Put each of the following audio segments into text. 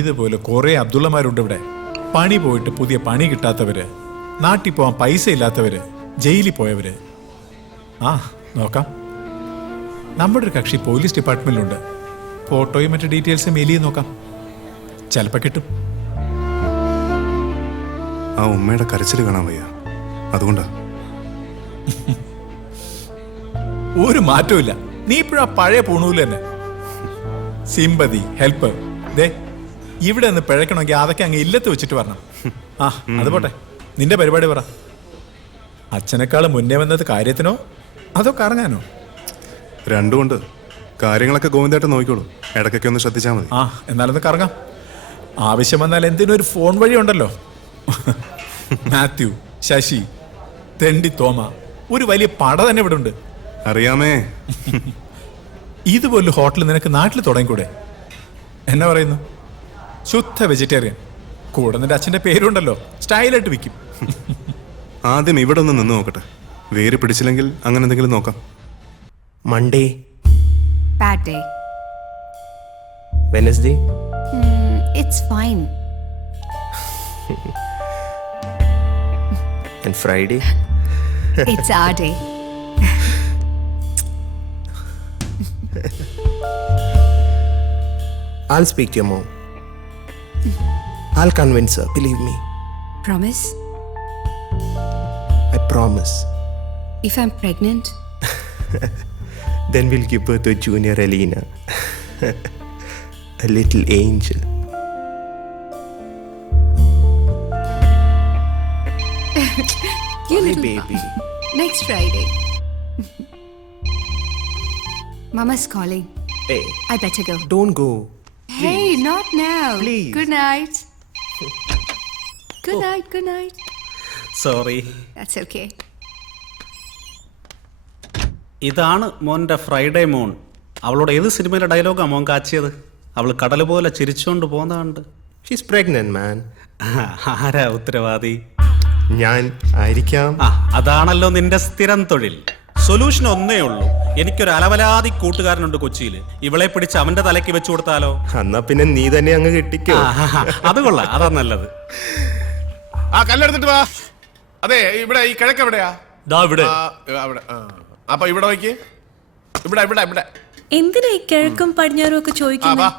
ഇതുപോലെ കുറെ അബ്ദുള്ളമാരുണ്ട് ഇവിടെ. പണി പോയിട്ട് പുതിയ പണി കിട്ടാത്തവര്, നാട്ടിൽ പോകാൻ പൈസ ഇല്ലാത്തവര്, ജയിലിൽ പോയവര്. ആ നോക്കാം. നമ്മുടെ ഒരു കക്ഷി പോലീസ് ഡിപ്പാർട്ട്മെന്റിലുണ്ട്. ഫോട്ടോയും മറ്റു ഡീറ്റെയിൽസും മെയിൽ ചെയ്ത് നോക്കാം. ചിലപ്പോൾ കിട്ടും. ആ ഉമ്മയുടെ കരച്ചിൽ കാണാൻ വയ്യ, അതുകൊണ്ടാ. ഒരു മാറ്റവും നീ ഇപ്പോഴാ പഴയ പൂണൂല് തന്നെ. Sympathy, help. ദേ ഇവിടെ നിന്ന് പിഴക്കണമെങ്കിൽ അതൊക്കെ അങ്ങ് ഇല്ലത്ത് വെച്ചിട്ട് വരണം. ആ അത് പോട്ടെ, നിന്റെ പരിപാടി പറ. അച്ഛനേക്കാൾ മുന്നേ വന്നത് കാര്യത്തിനോ അതോ കറങ്ങാനോ? രണ്ടുമുണ്ട്. കാര്യങ്ങളൊക്കെ ഗോവിന്ദേട്ടൻ നോക്കിക്കോളൂ, ഇടയ്ക്കൊക്കെ ഒന്ന് ശ്രദ്ധിച്ചാൽ മതി. ആ എന്നാലൊന്ന് കറങ്ങാം. ആവശ്യം വന്നാൽ എന്തിനൊരു ഫോൺ വഴി ഉണ്ടല്ലോ. മാത്യു, ശശി, തെണ്ടി തോമ, ഒരു വലിയ പട തന്നെ ഇവിടെ ഉണ്ട്. അറിയാമേ. ഇതുപോലെ ഹോട്ടൽ നിനക്ക് നാട്ടിൽ തുടങ്ങിക്കൂടെ? എന്നാ പറയുന്നു? ശുദ്ധ വെജിറ്റേറിയൻ. കൂടെ നിന്റെ അച്ഛൻ്റെ പേരുണ്ടല്ലോ, സ്റ്റൈലായിട്ട് വിൽക്കും. ആദ്യം ഇവിടെ ഒന്ന് നിന്ന് നോക്കട്ടെ. വേര് പിടിച്ചില്ലെങ്കിൽ അങ്ങനെ എന്തെങ്കിലും നോക്കാം. Monday. Bad day. Wednesday. It's fine. And Friday. It's our day. I'll speak to your mom. I'll convince her, believe me. Promise? I promise. If I'm pregnant? Then we'll give birth to a junior Alina. A little angel. You My little baby. Next Friday. Mama's calling. Hey, I better go. don't go. Hey, not now. Please. Good night. Good night, good night. Sorry. That's okay. ഇതാണ് മോൻ്റെ Friday മോൺ. അവളോട് ഏത് സിനിമയിലെ ഡയലോഗാണ് മോൻ കാച്ചിയത്? അവൾ കടൽ പോലെ ചിരിച്ചുകൊണ്ട് പോകുന്നതുണ്ട്. She's pregnant, man. ആരാ ഉത്തരവാദി? ഞാൻ ആയിരിക്കാം. അതാണല്ലോ നിന്റെ സ്ഥിരം തൊഴിൽ. സൊല്യൂഷൻ ഒന്നേ ഉള്ളൂ. എനിക്കൊരു അലവലാതി കൂട്ടുകാരനുണ്ട് കൊച്ചിയിൽ. ഇവളെ പിടിച്ച് അവന്റെ തലയ്ക്ക് വെച്ചു കൊടുത്താലോ? എന്നാ പിന്നെ നീ തന്നെ അങ്ങ് കെട്ടിക്കോ. അത് കൊള്ളാം, അതാ നല്ലത്. ആ കല്ലെടുത്തിട്ട് വാ. അതെ, ഇവിടെ ഈ കിഴക്ക് എവിടെയാ? ഇവിടെ. അവിടെ. അപ്പൊ ഇവിടെ നോക്കി. ഇവിടെ ഇവിടെ ഇവിടെ. എന്തിനാ ഈ കിഴക്കും പടിഞ്ഞാറും ഒക്കെ ചോദിക്കുന്നത്?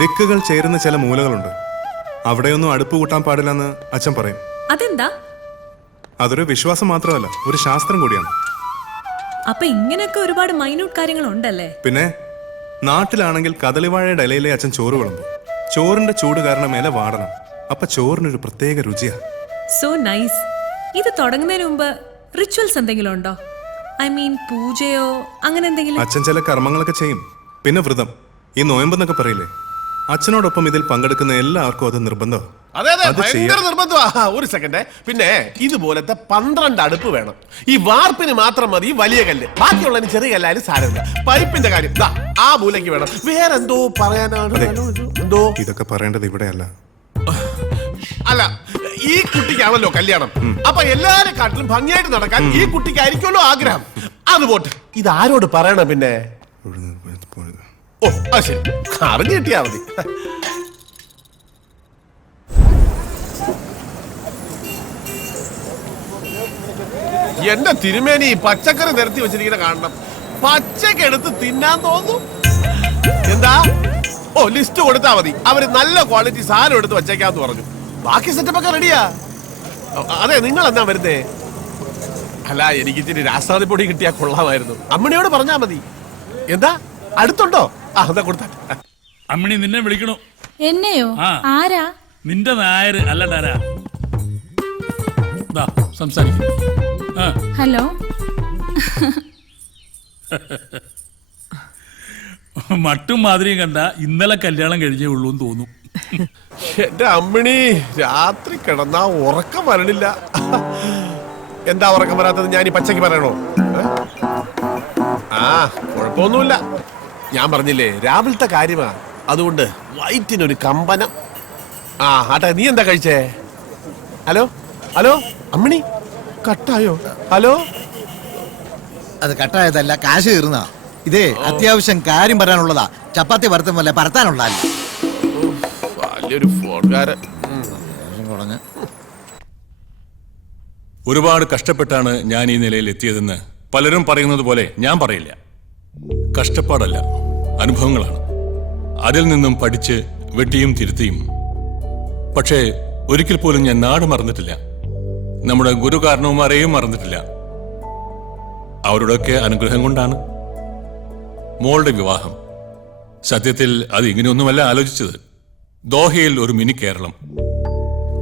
ദിക്കുകൾ ചേരുന്ന ചില മൂലകളുണ്ട്. അവിടെയൊന്നും അടുപ്പ് കൂട്ടാൻ പാടില്ലെന്ന് അച്ഛൻ പറയും. അതെന്താ? അതൊരു വിശ്വാസം മാത്രമല്ല, ഒരു ശാസ്ത്രം കൂടിയാണ്. അപ്പൊ ഇങ്ങനെയൊക്കെ ഒരുപാട് മൈന്യൂട്ട് കാര്യങ്ങൾ ഉണ്ടല്ലേ? പിന്നെ നാട്ടിലാണെങ്കിൽ കദളിവാഴയുടെ ഇലയിലെ അച്ഛൻ ചോറ് വിളമ്പും. ചോറിന്റെ ചൂട് കാരണം ഇല വാടണം. അപ്പൊ ചോറിനൊരു പ്രത്യേക രുചിയാ. So nice. ഇത് തുടങ്ങുന്നതിന് മുമ്പ് റിച്വൽസ് എന്തെങ്കിലും ഉണ്ടോ? ഐ മീൻ പൂജയോ അങ്ങനെ എന്തെങ്കിലും? അച്ഛൻ ചില കർമ്മങ്ങളൊക്കെ ചെയ്യും. പിന്നെ വ്രതം, ഈ നോയമ്പെന്നൊക്കെ പറയില്ലേ, അച്ഛനോടൊപ്പം ഇതിൽ പങ്കെടുക്കുന്ന എല്ലാവർക്കും അത് നിർബന്ധമാണ്. അതെ അതെ, ഭയങ്കര നിർബന്ധമാ. ഒരു സെക്കൻഡ്. പിന്നെ ഇതുപോലത്തെ 12 അടുപ്പ് വേണം. ഈ വാർപ്പിന് മാത്രം മതി വലിയ കല്ല്, ബാക്കിയുള്ളതിന് ചെറിയ കല്ലായാലും സാരമില്ല. പൈപ്പിന്റെ കാര്യം ദാ ആ മൂലയ്ക്ക് വേണം. വേറെന്തോ പറയാനാണ്. എന്തോ ഇതൊക്കെ പറയേണ്ടത് ഇവിടെയല്ല. അല്ല, ഈ കുട്ടിക്കാണല്ലോ കല്യാണം. അപ്പൊ എല്ലാരും കാട്ടിലും ഭംഗിയായിട്ട് നടക്കാൻ ഈ കുട്ടിക്കായിരിക്കുമല്ലോ ആഗ്രഹം. അത് പോട്ടെ, ഇത് ആരോട് പറയണം പിന്നെ? ഓ അത് ശരി, അറിഞ്ഞു കിട്ടിയാ മതി. എന്റെ തിരുമേനി പച്ചക്കറി നിരത്തി വെച്ചിരിക്കുന്ന കാണണം. പച്ചക്കെടുത്ത് തിന്നാൻ തോന്നുന്നു. എന്താ? ഓ ലിസ്റ്റ് കൊടുത്താ മതി, അവര് നല്ല ക്വാളിറ്റി സാധനം എടുത്ത് വെച്ചേക്കാന്ന് പറഞ്ഞു. ബാക്കി സെറ്റപ്പ് ഒക്കെ റെഡിയാ. അതെ, നിങ്ങൾ എന്നാ വരുന്നേ? അല്ല, എനിക്ക് ഇച്ചിരി രാസാദി പൊടി കിട്ടിയാ കൊള്ളാമായിരുന്നു. അമ്മിണിയോട് പറഞ്ഞാ മതി. എന്താ അടുത്തുണ്ടോ? എന്താ കൊടുത്താ. അമ്മിണി നിന്നെ വിളിക്കണു. എന്നെയോ? ആരാ? നിന്റെ നായര് അല്ലടാരാ. സംസാരിക്കും. ഹലോ. മട്ടും മാതിരിയും കണ്ട ഇന്നലെ കല്യാണം കഴിഞ്ഞേ ഉള്ളൂ എന്ന് തോന്നും. എന്റെ അമ്മിണി രാത്രി കിടന്നാ ഉറക്കം വരണില്ല. എന്താ ഉറക്കം വരാത്തത്? ഞാൻ ഈ പച്ചക്ക് പറയണോ? കുഴപ്പമൊന്നുമില്ല. ഞാൻ പറഞ്ഞില്ലേ, രാവിലത്തെ കാര്യമാ, അതുകൊണ്ട് വയറ്റിനൊരു കമ്പനം. ആട്ടെ, നീ എന്താ കഴിച്ചേ? ഹലോ ഹലോ അമ്മിണി, കട്ടായോ? ഹലോ. അത് കട്ടായതല്ല, കാശ് തീർന്നാ. ഇതേ അത്യാവശ്യം കാര്യം പറയാനുള്ളതാ. ചപ്പാത്തി പരത്തുമല്ലേ, പരത്താനുള്ളതല്ല. വലിയൊരു ഫോൺകാരൻ. ഒരുപാട് കഷ്ടപ്പെട്ടാണ് ഞാൻ ഈ നിലയിൽ എത്തിയതെന്ന് പലരും പറയുന്നത് പോലെ ഞാൻ പറയില്ല. കഷ്ടപ്പാടല്ല, അനുഭവങ്ങളാണ്. അതിൽ നിന്നും പഠിച്ച് വെട്ടിയും തിരുത്തിയും. പക്ഷേ ഒരിക്കൽ പോലും ഞാൻ നാട് മറന്നിട്ടില്ല, നമ്മുടെ ഗുരു കാരണവന്മാരെയും മറന്നിട്ടില്ല. അവരുടെയൊക്കെ അനുഗ്രഹം കൊണ്ടാണ് മോളുടെ വിവാഹം. സത്യത്തിൽ അത് ഇങ്ങനെയൊന്നുമല്ല ആലോചിച്ചത്. ദോഹയിൽ ഒരു മിനി കേരളം,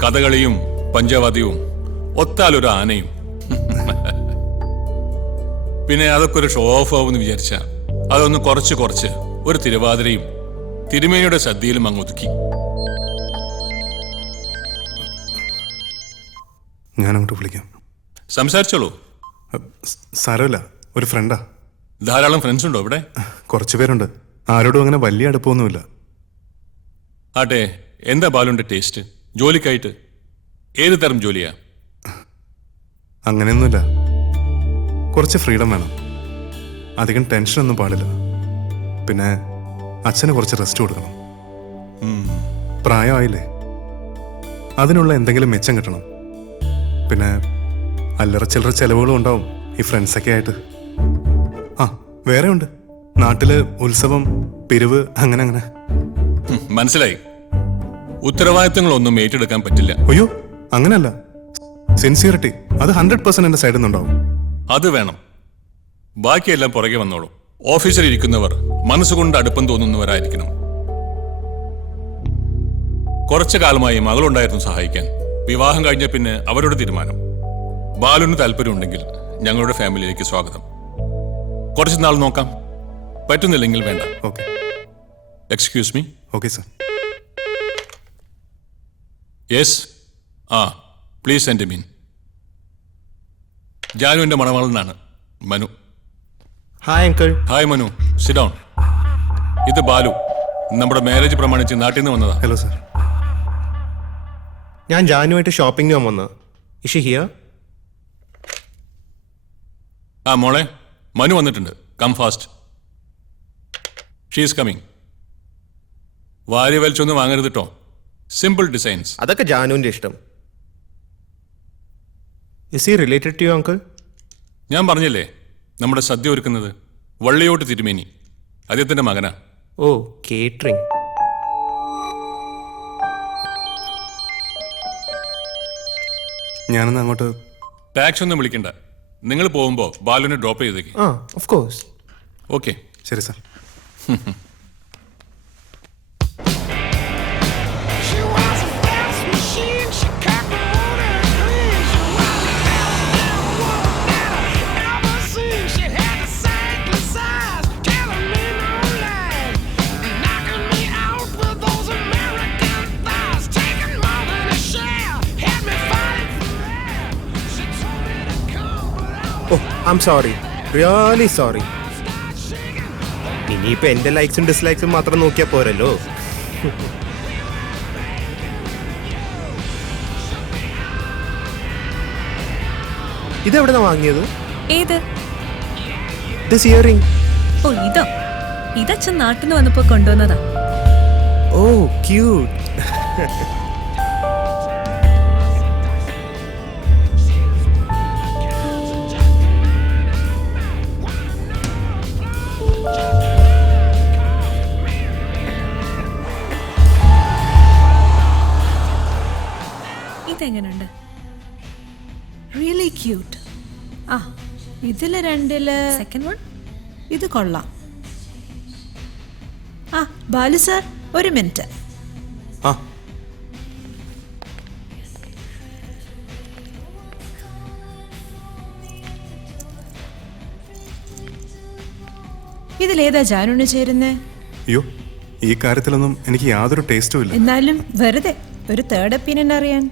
കഥകളിയും പഞ്ചവാദ്യവും, ഒത്താലൊരു ആനയും. പിന്നെ അതൊക്കെ ഒരു ഷോ ഓഫ് ആവുമെന്ന് വിചാരിച്ച അതൊന്ന് കുറച്ച് ഒരു തിരുവാതിരയും തിരുമേനിയുടെ സദ്യയിലും അങ്ങ് ഒതുക്കി. ഞാനങ്ങോട്ട് വിളിക്കാം. സംസാരിച്ചോളൂ. സാരമില്ല, ഒരു ഫ്രണ്ടാ. ധാരാളം ഫ്രണ്ട്സ് ഉണ്ടോ ഇവിടെ? കുറച്ചു പേരുണ്ട്. ആരോടും അങ്ങനെ വലിയ അടുപ്പമൊന്നുമില്ല. ആട്ടെ, എന്താ ബാലുവിന്റെ ടേസ്റ്റ് ജോലിക്കായിട്ട്? ഏത് തരം ജോലിയാ? അങ്ങനെയൊന്നുമില്ല, കുറച്ച് ഫ്രീഡം വേണം. അധികം ടെൻഷനൊന്നും പാടില്ല. പിന്നെ അച്ഛന് കുറച്ച് റെസ്റ്റ് കൊടുക്കണം. പ്രായമായില്ലേ, അതിനുള്ള എന്തെങ്കിലും മെച്ചം കിട്ടണം. പിന്നെ അല്ലറ ചില്ലറ ചെലവുകളും ഉണ്ടാവും ഈ ഫ്രണ്ട്സൊക്കെ ആയിട്ട്. ആ വേറെ ഉണ്ട്, നാട്ടില് ഉത്സവം, പിരിവ്, അങ്ങനെ. മനസ്സിലായി. ഉത്തരവാദിത്തങ്ങളൊന്നും ഏറ്റെടുക്കാൻ പറ്റില്ല. അയ്യോ അങ്ങനല്ല, സിൻസിയറിറ്റി അത് 100% എന്റെ സൈഡിൽ നിന്നുണ്ടാവും. അത് വേണം. ബാക്കിയെല്ലാം പുറകെ വന്നോളൂ. ഓഫീസിൽ ഇരിക്കുന്നവർ മനസ്സുകൊണ്ട് അടുപ്പം തോന്നുന്നവരായിരിക്കണം. കുറച്ചു കാലമായി മകളുണ്ടായിരുന്നു സഹായിക്കാൻ. വിവാഹം കഴിഞ്ഞ പിന്നെ അവരുടെ തീരുമാനം. ബാലുവിന് താല്പര്യമുണ്ടെങ്കിൽ ഞങ്ങളുടെ ഫാമിലിയിലേക്ക് സ്വാഗതം. കുറച്ച് നാൾ നോക്കാം, പറ്റുന്നില്ലെങ്കിൽ വേണ്ട. Okay. Excuse me. Okay sir. Yes. Please send മീൻ. ജാനുവിന്റെ മണവാളനാണ് Manu. Hi uncle. Hi Manu, sit down. ഇത് ബാലു, നമ്മുടെ മാരേജ് പ്രമാണിച്ച് നാട്ടിൽ നിന്ന് വന്നതാ. Hello sir. ഞാൻ ജാനുമായിട്ട് ഷോപ്പിംഗ് ചെയ്യാൻ വന്നത്. ഇഷ് ഹിയർ? മോളെ, മനു വന്നിട്ടുണ്ട്. Come fast. She's coming. വാരി വലിച്ചൊന്നും വാങ്ങരുത് കേട്ടോ. Simple designs. അതൊക്കെ ജാനുവിൻ്റെ ഇഷ്ടം. Is he related to you uncle? ഞാൻ പറഞ്ഞില്ലേ, നമ്മുടെ സദ്യ ഒരുക്കുന്നത് വള്ളിയോട്ട് തിരുമേനി, അദ്ദേഹത്തിന്റെ മകനാ. ഓ, കേറ്ററിംഗ്. ഞാനൊന്ന് അങ്ങോട്ട്. ടാക്സ് ഒന്നും വിളിക്കണ്ട. നിങ്ങൾ പോകുമ്പോൾ ബാലുവിനെ ഡ്രോപ്പ് ചെയ്തേക്ക്. Of course. ഓക്കെ. ശരി sir. Oh, I am sorry, really sorry. ഇനിയിപ്പോൾ എൻ്റെ ലൈക്സും ഡിസ്ലൈക്സും മാത്രം നോക്കിയാൽ പോരല്ലോ. ഇതെവിടെന്നാ വാങ്ങിയത്? ഏത്? This earring. ഓ ഇതോ? ഇതച്ഛൻ നാട്ടിൽ നിന്ന് വന്നപ്പോ കൊണ്ടുവന്നതാ. ഓ ക്യൂട്ട്. ഇതെങ്ങനെയുണ്ട്? Really cute. ആ ഇതില് രണ്ടില് സെക്കൻഡ് വൺ ഇത് കൊള്ളാം. ആ ബാലു സാർ, ഒരു മിനിറ്റ്. ആ ഇതിലേതാ ജാനുവിന് ചേരുന്നേ? അയ്യോ, ഈ കാര്യത്തിലൊന്നും എനിക്ക് യാതൊരു ടേസ്റ്റും ഇല്ല. എന്നാലും വെറുതെ ഒരു തേർഡ് ഒപ്പീനിയൻ അറിയാൻ.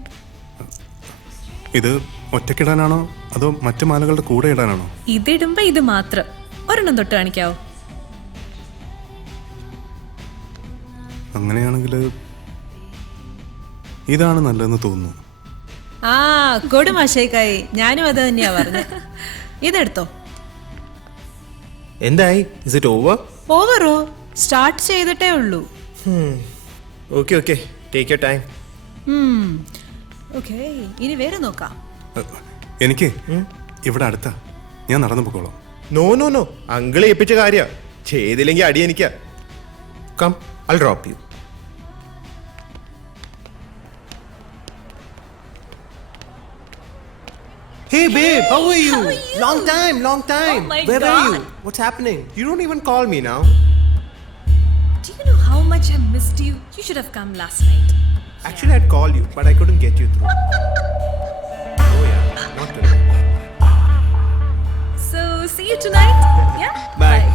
ഇത് ഒറ്റക്കിടാനാണോ അതോ മറ്റു മാലകളുടെ കൂടെ ഇടാനാണോ? ഇതിടുമ്പോ ഇത് മാത്രം ഒരെണ്ണം തൊട്ട് കാണിക്കാവോ? അങ്ങനെയാണെങ്കിൽ ഇതാണ് നല്ലതെന്ന് തോന്നുന്നു. ആ കൊടുമാശേക്കായി, ഞാനും അത് തന്നെയാ പറഞ്ഞത്. ഇതെടുത്തോ. എന്തായി? Is it over? ഓവറോ? സ്റ്റാർട്ട് ചെയ്തിട്ടേ ഉള്ളൂ. Okay okay, take your time. Okay, ഇനി വേറെ നോക്കാം. എനിക്ക് ഇവിടെ അടുത്താ, ഞാൻ നടന്നു പോക്കോളാം. നോ നോ നോ, അങ്കിളെ ഏൽപ്പിച്ച കാര്യ, ചെയ്തില്ലെങ്കിൽ അടി എനിക്കാ. Come, I drop you. Hey babe, how are you? Long time, long time. Oh my Where are you? God. What's happening? You don't even call me now. Do you know how much I missed you? You should have come last night. Actually, I'd call you, but I couldn't get you through. Oh yeah, not today. So, see you tonight? Yeah? Bye.